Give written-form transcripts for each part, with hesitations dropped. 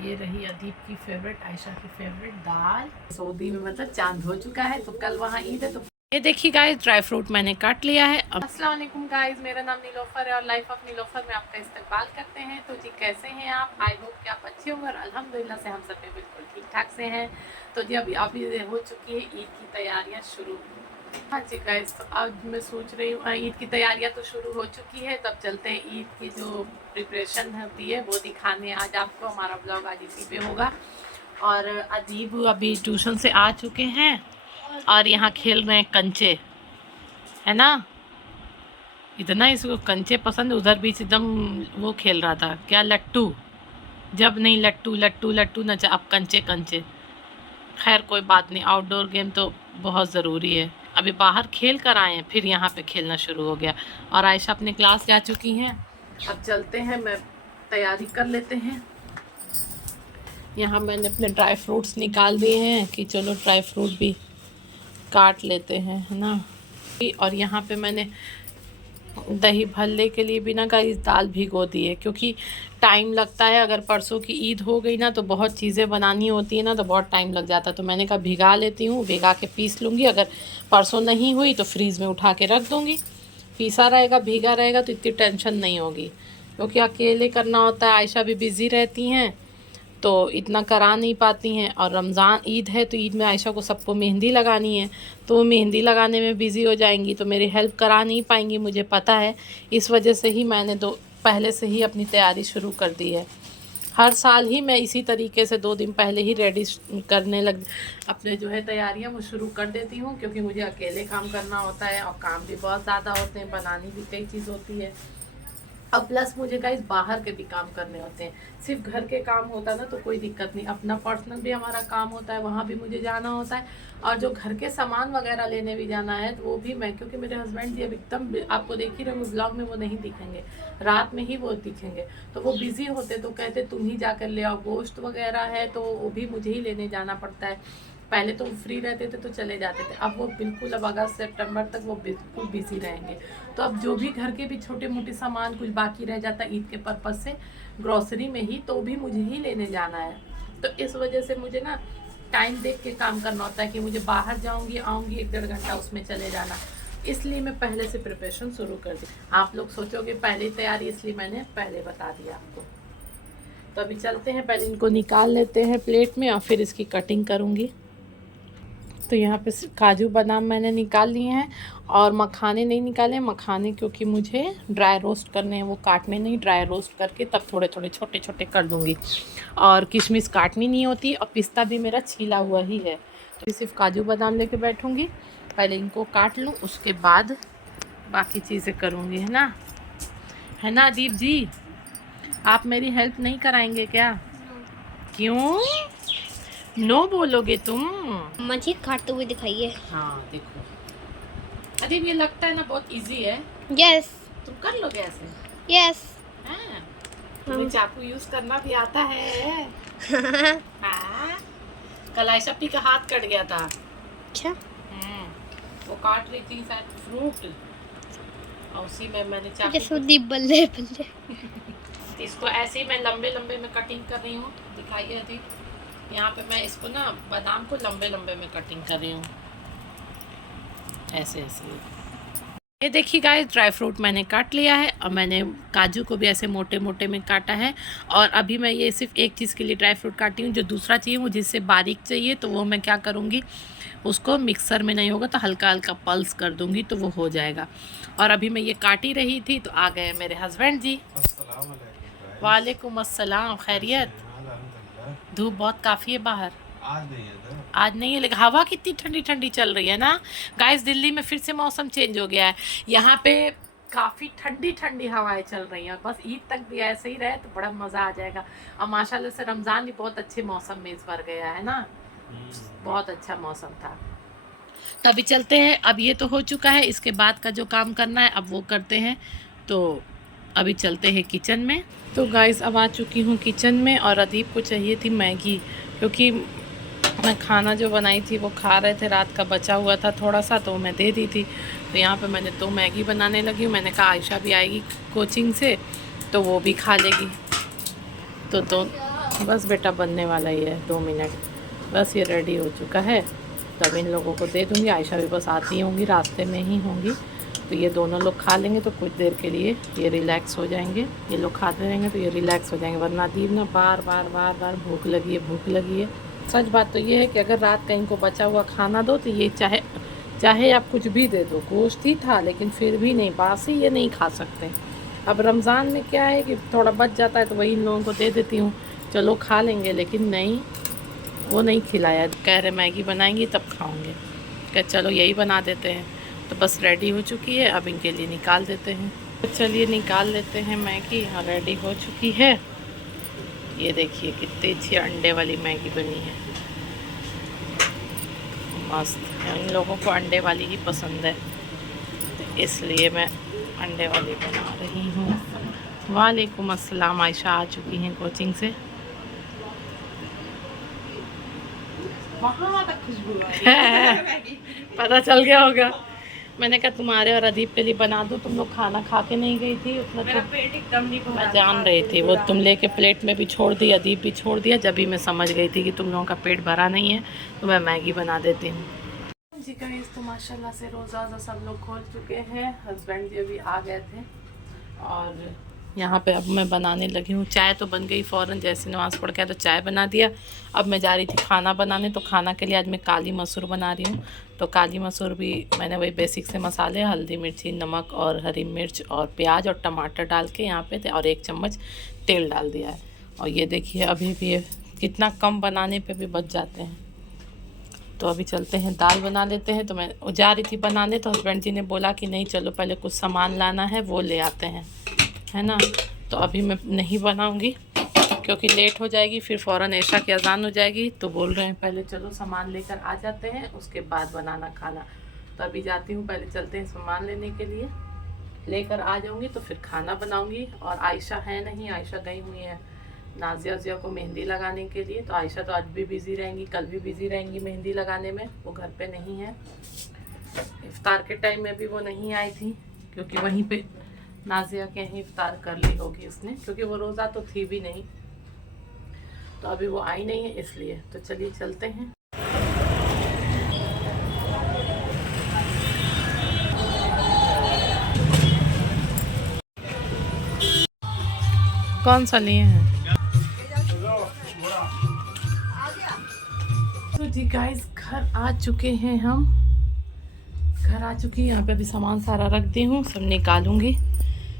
ये रही अदीब की फेवरेट, आयशा की फेवरेट दाल। सऊदी में मतलब चांद हो चुका है, तो कल वहाँ ईद है। तो ये देखिए गाइस, ड्राई फ्रूट मैंने काट लिया है। अस्सलाम वालेकुम गाइस, मेरा नाम नीलोफर है और लाइफ ऑफ नीलोफर में आपका इस्तेमाल करते हैं। तो जी कैसे हैं आप? आई होप कि आप अच्छे होंगे और अल्हम्दुलिल्लाह से हम सब भी बिल्कुल ठीक ठाक से हैं। तो जी अभी हो चुकी है ईद की तैयारियाँ शुरू। हाँ जी गाइस, तो अब मैं सोच रही हूँ ईद की तैयारियाँ तो शुरू हो चुकी है। तब चलते हैं ईद की जो प्रिपरेशन होती है वो दिखाने। आज आपको हमारा ब्लॉग आज इसी पे होगा। और अदीब अभी ट्यूशन से आ चुके हैं और यहाँ खेल रहे हैं कंचे, है ना। इतना इसको कंचे पसंद, उधर बीच एकदम वो खेल रहा था क्या, लट्टू। जब नहीं लट्टू लट्टू लट्टू नचा, अब कंचे कंचे। खैर कोई बात नहीं, आउटडोर गेम तो बहुत ज़रूरी है। अभी बाहर खेल कर आए हैं, फिर यहाँ पे खेलना शुरू हो गया। और आयशा अपने क्लास जा चुकी हैं। अब चलते हैं, मैं तैयारी कर लेते हैं। यहाँ मैंने अपने ड्राई फ्रूट्स निकाल दिए हैं कि चलो ड्राई फ्रूट भी काट लेते हैं, है ना। और यहाँ पे मैंने दही भल्ले के लिए भी ना गाइस दाल भिगो दी है, क्योंकि टाइम लगता है। अगर परसों की ईद हो गई ना तो बहुत चीज़ें बनानी होती है ना, तो बहुत टाइम लग जाता है। तो मैंने कहा भिगा लेती हूँ, भिगा के पीस लूँगी। अगर परसों नहीं हुई तो फ्रीज़ में उठा के रख दूँगी। पीसा रहेगा, भीगा रहेगा, तो इतनी टेंशन नहीं होगी। क्योंकि अकेले करना होता है, आयशा भी बिज़ी रहती हैं तो इतना करा नहीं पाती हैं। और रमज़ान ईद है तो ईद में आयशा को सबको मेहंदी लगानी है, तो मेहंदी लगाने में बिज़ी हो जाएंगी, तो मेरी हेल्प करा नहीं पाएंगी, मुझे पता है। इस वजह से ही मैंने पहले से ही अपनी तैयारी शुरू कर दी है। हर साल ही मैं इसी तरीके से 2 दिन पहले ही रेडी करने लग अपने जो है तैयारियां वो शुरू कर देती हूँ, क्योंकि मुझे अकेले काम करना होता है और काम भी बहुत ज़्यादा होते हैं, बनानी भी कई चीज़ होती है। अब प्लस मुझे गाइस बाहर के भी काम करने होते हैं। सिर्फ घर के काम होता ना तो कोई दिक्कत नहीं, अपना पर्सनल भी हमारा काम होता है, वहाँ भी मुझे जाना होता है। और जो घर के सामान वगैरह लेने भी जाना है तो वो भी मैं, क्योंकि मेरे हस्बैंड जी अब एकदम आपको देख ही रहे ब्लॉग में वो नहीं दिखेंगे, रात में ही वो दिखेंगे। तो वो बिज़ी होते तो कहते तुम ही जाकर ले आओ, गोश्त वगैरह है तो वो भी मुझे ही लेने जाना पड़ता है। पहले तो वो फ्री रहते थे तो चले जाते थे, अब वो बिल्कुल, अब अगस्त सितंबर तक वो बिल्कुल बिजी रहेंगे। तो अब जो भी घर के भी छोटे मोटे सामान कुछ बाकी रह जाता ईद के पर्पज़ से ग्रॉसरी में ही, तो भी मुझे ही लेने जाना है। तो इस वजह से मुझे ना टाइम देख के काम करना होता है कि मुझे बाहर जाऊंगी आऊँगी 1-1.5 घंटा उसमें चले जाना, इसलिए मैं पहले से प्रिपरेशन शुरू कर दी। आप लोग सोचोगे पहले तैयारी, इसलिए मैंने पहले बता दिया आपको। तो अभी चलते हैं, पहले इनको निकाल लेते हैं प्लेट में और फिर इसकी कटिंग करूँगी। तो यहाँ पे काजू बादाम मैंने निकाल लिए हैं और मखाने नहीं निकाले, मखाने क्योंकि मुझे ड्राई रोस्ट करने हैं, वो काटने नहीं, ड्राई रोस्ट करके तब थोड़े थोड़े छोटे छोटे कर दूँगी। और किशमिश काटनी नहीं होती और पिस्ता भी मेरा छीला हुआ ही है, तो सिर्फ काजू बादाम लेके बैठूँगी। पहले इनको काट लूँ, उसके बाद बाकी चीज़ें करूँगी, है ना अदीब जी। आप मेरी हेल्प नहीं कराएंगे क्या? क्यों नो बोलोगे तुम? मछली काटते हुए दिखाइए। हाँ देखो अरे ये लगता है ना बहुत इजी है। यस तुम कर लोगे ऐसे? यस हाँ, तुम्हें चाकू यूज करना भी आता है? हाँ? कल आयशा का हाथ कट गया था। अच्छा, वो काट रही थी शायद फ्रूट और उसी में मैंने चाकू बल्ले बल्ले इसको ऐसे ही मैं लंबे लंबे में कटिंग कर रही हूँ, दिखाइए थी। यहाँ पे मैं इसको ना बादाम को लंबे लंबे में कटिंग कर रही हूँ, ऐसे ऐसे। ये देखिए गाइस, ड्राई फ्रूट मैंने काट लिया है और मैंने काजू को भी ऐसे मोटे मोटे में काटा है। और अभी मैं ये सिर्फ एक चीज़ के लिए ड्राई फ्रूट काटी हूँ, जो दूसरा चाहिए मुझे जिससे बारीक चाहिए, तो वो मैं क्या करूँगी, उसको मिक्सर में नहीं होगा तो हल्का हल्का पल्स कर दूँगी तो वो हो जाएगा। और अभी मैं ये काट ही रही थी तो आ गए मेरे हस्बैंड जी। वालेकुम अस्सलाम, खैरियत? धूप बहुत काफ़ी है बाहर। आज नहीं है, लेकिन हवा कितनी ठंडी ठंडी चल रही है ना गाइस। दिल्ली में फिर से मौसम चेंज हो गया है, यहाँ पे काफ़ी ठंडी ठंडी हवाएं चल रही हैं। बस ईद तक भी ऐसे ही रहे तो बड़ा मज़ा आ जाएगा। और माशाल्लाह से रमज़ान भी बहुत अच्छे मौसम में इस बार गया है ना, बहुत अच्छा मौसम था। तो अभी चलते हैं, अब ये तो हो चुका है, इसके बाद का जो काम करना है अब वो करते हैं। तो अभी चलते हैं किचन में। तो गाइस अब आ चुकी हूँ किचन में और अदीब को चाहिए थी मैगी, क्योंकि मैं खाना जो बनाई थी वो खा रहे थे, रात का बचा हुआ था थोड़ा सा तो मैं दे दी थी। तो यहाँ पे मैंने 2 मैगी बनाने लगी हूँ। मैंने कहा आयशा भी आएगी कोचिंग से तो वो भी खा लेगी, तो बस बेटा बनने वाला ही है, 2 मिनट बस, ये रेडी हो चुका है। तब इन लोगों को दे दूँगी। आयशा भी बस आती होंगी, रास्ते में ही होंगी, तो ये दोनों लोग खा लेंगे तो कुछ देर के लिए ये रिलैक्स हो जाएंगे। ये लोग खाते रहेंगे तो ये रिलैक्स हो जाएंगे, वरना अदीब ना बार बार भूख लगी है, भूख लगी है। सच बात तो ये है कि अगर रात कहीं को बचा हुआ खाना दो तो ये चाहे आप कुछ भी दे दो, गोश्त ही था लेकिन फिर भी नहीं, बासी ये नहीं खा सकते। अब रमज़ान में क्या है कि थोड़ा बच जाता है तो वही इन लोगों को दे देती हूँ, चलो खा लेंगे, लेकिन नहीं, वो नहीं खिलाया। कह रहे मैगी बनाएंगी तब खाओगे, कह चलो यही बना देते हैं। तो बस रेडी हो चुकी है, अब इनके लिए निकाल देते हैं। तो चलिए निकाल लेते हैं मैगी। हाँ रेडी हो चुकी है। ये देखिए कितनी अच्छी अंडे वाली मैगी बनी है, मस्त। इन लोगों को अंडे वाली ही पसंद है, तो इसलिए मैं अंडे वाली बना रही हूँ। वालेकुम अस्सलाम। आयशा आ चुकी हैं कोचिंग से। वहाँ तक खुशबू पता चल गया होगा। मैंने कहा तुम्हारे और अदीब के लिए बना दूँ, तुम लोग खाना खा के नहीं गई थी उतना, तो पेट एकदम नहीं भरा, मैं जान रही थी। वो तुम लेके प्लेट में भी छोड़ दी, अदीब भी छोड़ दिया, जब भी मैं समझ गई थी कि तुम लोगों का पेट भरा नहीं है, तो मैं मैगी बना देती हूँ जी। गाइस तो माशाल्लाह से रोज़ा सब लोग खोल चुके हैं, हस्बैंड जी अभी आ गए थे, और यहाँ पे अब मैं बनाने लगी हूँ। चाय तो बन गई फ़ौरन, जैसे नमाज़ पढ़ के तो चाय बना दिया। अब मैं जा रही थी खाना बनाने, तो खाना के लिए आज मैं काली मसूर बना रही हूँ। तो काली मसूर भी मैंने वही बेसिक से मसाले, हल्दी मिर्ची नमक और हरी मिर्च और प्याज और टमाटर डाल के यहाँ पे थे, और 1 चम्मच तेल डाल दिया है। और ये देखिए अभी भी ये कितना कम बनाने पर भी बच जाते हैं। तो अभी चलते हैं दाल बना लेते हैं। तो मैं जा रही थी बनाने, तो हस्बैंड जी ने बोला कि नहीं चलो पहले कुछ सामान लाना है, वो ले आते हैं, है ना। तो अभी मैं नहीं बनाऊंगी क्योंकि लेट हो जाएगी, फिर फ़ौरन ऐशा की अज़ान हो जाएगी। तो बोल रहे हैं पहले चलो सामान लेकर आ जाते हैं, उसके बाद बनाना खाना। तो अभी जाती हूँ, पहले चलते हैं सामान लेने के लिए, लेकर आ जाऊँगी तो फिर खाना बनाऊँगी। और आयशा है नहीं, आयशा गई हुई है नाजिया को मेहंदी लगाने के लिए। तो आयशा तो आज भी बिज़ी रहेंगी, कल भी बिज़ी रहेंगी मेहंदी लगाने में, वो घर पे नहीं है। इफ्तार के टाइम में भी वो नहीं आई थी, क्योंकि वहीं पे नाजिया के यहीं इफ्तार कर ली होगी उसने, क्योंकि वो रोज़ा तो थी भी नहीं, तो अभी वो आई नहीं है इसलिए। तो चलिए चलते हैं। कौन सा लिए हैं? तो जी गाइस घर आ चुके हैं हम, घर आ चुकी है। यहाँ पे अभी सामान सारा रख दी हूँ, सब निकालूंगी।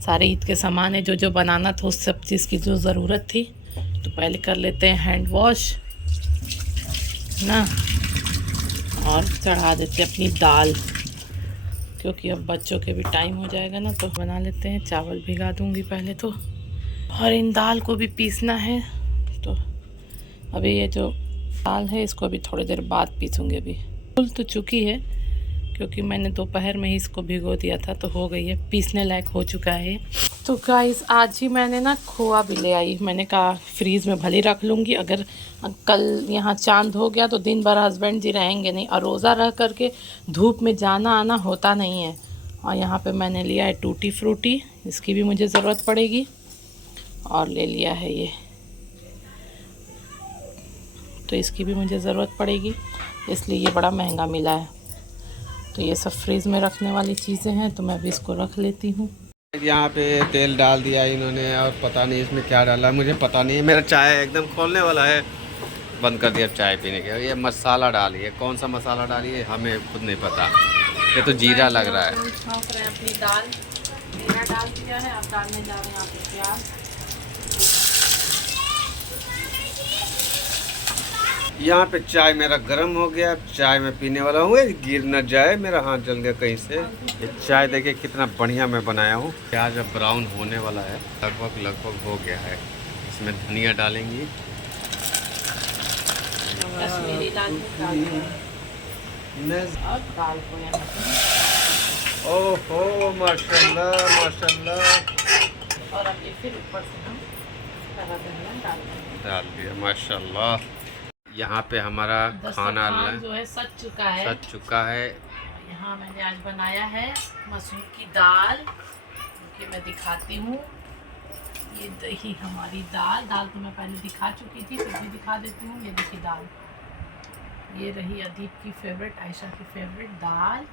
सारे ईद के सामान है, जो बनाना था उस सब चीज़ की जो ज़रूरत थी। तो पहले कर लेते हैं हैंड वॉश ना, और चढ़ा देते हैं अपनी दाल, क्योंकि अब बच्चों के भी टाइम हो जाएगा ना। तो बना लेते हैं, चावल भिगा दूंगी पहले तो, और इन दाल को भी पीसना है। तो अभी ये जो दाल है इसको अभी थोड़ी देर बाद पीसूँगी। अभी खुल तो चुकी है क्योंकि मैंने दोपहर में ही इसको भिगो दिया था, तो हो गई है, पीसने लायक हो चुका है। तो गाइस आज ही मैंने ना खोआ भी ले आई। मैंने कहा फ्रीज़ में भली रख लूँगी, अगर कल यहाँ चांद हो गया तो दिन भर हस्बैंड जी रहेंगे नहीं, और रोज़ा रह करके धूप में जाना आना होता नहीं है। और यहाँ पे मैंने लिया है टूटी फ्रूटी, इसकी भी मुझे ज़रूरत पड़ेगी, और ले लिया है ये, तो इसकी भी मुझे ज़रूरत पड़ेगी, इसलिए ये बड़ा महंगा मिला है। तो ये सब फ्रीज़ में रखने वाली चीज़ें हैं, तो मैं अभी इसको रख लेती हूँ। यहाँ पे तेल डाल दिया इन्होंने, और पता नहीं इसमें क्या डाला, मुझे पता नहीं है। मेरा चाय एकदम खोलने वाला है, बंद कर दिया चाय पीने के। ये मसाला डालिए, कौन सा मसाला डालिए हमें खुद नहीं पता। ये तो जीरा लग रहा है। छौंक रहे हैं अपनी दाल, जीरा डाल दिया है, अब डालने जा रहे हैं यहाँ पे प्याज। यहाँ पे चाय मेरा गर्म हो गया, चाय मैं पीने वाला हूँ, गिर न जाए, मेरा हाथ जल गया कहीं से। ये चाय देखिए कितना बढ़िया मैं बनाया हूँ। प्याज अब ब्राउन होने वाला है, लगभग हो गया है। इसमें धनिया डालेंगी, कश्मीरी लाल मिर्च डाल दें, और दाल को यहाँ पे, ओहो माशाल्लाह माशाल्लाह, और अब ये फिर ऊपर से हम हरा धनिया डाल दिया माशाल्लाह। यहाँ पे हमारा खाना जो है सज चुका है। यहाँ मैंने आज बनाया है मसूर की दाल, कि मैं दिखाती हूँ। ये दही हमारी दाल तो मैं पहले दिखा चुकी थी, फिर भी दिखा देती हूँ। ये देखिए दाल, ये रही अदीब की फेवरेट, आयशा की फेवरेट दाल।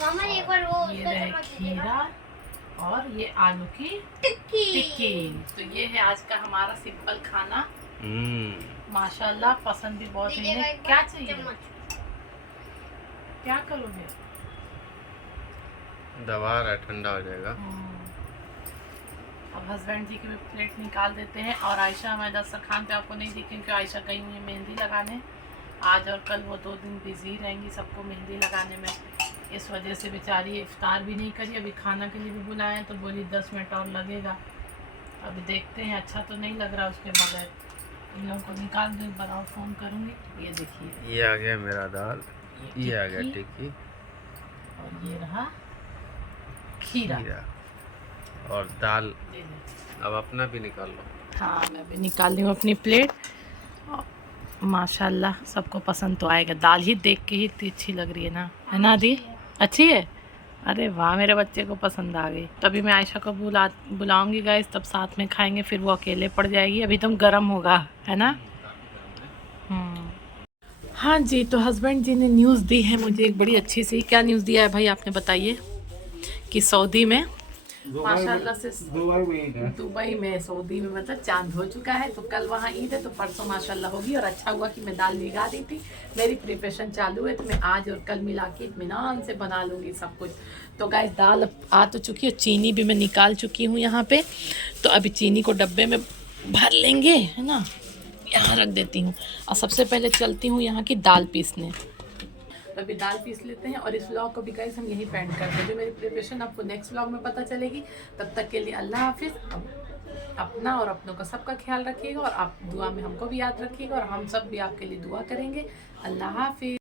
मामा एक बार वो ये रहे खीरा और ये आलू की टिक्की। तो ये है आज का हमारा सिंपल खाना। माशाल्लाह पसंद भी बहुत है। क्या चाहिए, क्या करोगे? दबा रहा है, ठंडा हो जाएगा। अब हस्बैंड जी की भी प्लेट निकाल देते हैं। और आयशा हमारे दस्तरखान पे आपको नहीं दिखेंगे क्योंकि आयशा गई हुई है मेहंदी लगाने। आज और कल वो 2 दिन बिजी रहेंगी सबको मेहंदी लगाने में, इस वजह से बेचारी इफ्तार भी नहीं करी। अभी खाना के लिए भी बुलाए तो बोली 10 मिनट और लगेगा। अभी देखते हैं, अच्छा तो नहीं लग रहा उसके बगैर। इन लोगों को निकाल दो, बनाओ, फ़ोन करूँगी। ये देखिए, ये आ गया मेरा दाल, ये आ गया टिक्की, और ये रहा खीरा और दाल। अब अपना भी निकाल लो। हाँ, मैं भी निकाल रही हूँ अपनी प्लेट। माशाल्लाह सबको पसंद तो आएगा। दाल ही देख के ही इतनी अच्छी लग रही है ना, है ना दी? अच्छी है? अरे वाह, मेरे बच्चे को पसंद आ गई। तभी मैं आयशा को बुलाऊंगी गाइस, तब साथ में खाएंगे। फिर वो अकेले पड़ जाएगी, अभी तुम गर्म होगा, है ना? हाँ जी, तो हस्बैंड जी ने न्यूज़ दी है मुझे एक बड़ी अच्छी सी। क्या न्यूज़ दिया है भाई, आपने बताइए? कि सऊदी में माशाल्लाह से, दुबई में, सऊदी में मतलब चांद हो चुका है। तो कल वहाँ ईद है, तो परसों माशाल्लाह होगी। और अच्छा हुआ कि मैं दाल भिगा दी थी, मेरी प्रिपरेशन चालू है, तो मैं आज और कल मिला के इत्मीनान से बना लूँगी सब कुछ। तो गाइस दाल आ तो चुकी है, चीनी भी मैं निकाल चुकी हूँ यहाँ पे। तो अभी चीनी को डब्बे में भर लेंगे, है ना? यहाँ रख देती हूँ और सबसे पहले चलती हूँ यहाँ की दाल पीसने। तो अभी दाल पीस लेते हैं और इस व्लॉग को भी गाइस हम यहीं पेंड करते हैं। जो मेरी प्रिपरेशन आपको नेक्स्ट व्लॉग में पता चलेगी। तब तक के लिए अल्लाह हाफिज़। अपना और अपनों का सबका ख्याल रखिएगा और आप दुआ में हमको भी याद रखिएगा और हम सब भी आपके लिए दुआ करेंगे। अल्लाह हाफिज़।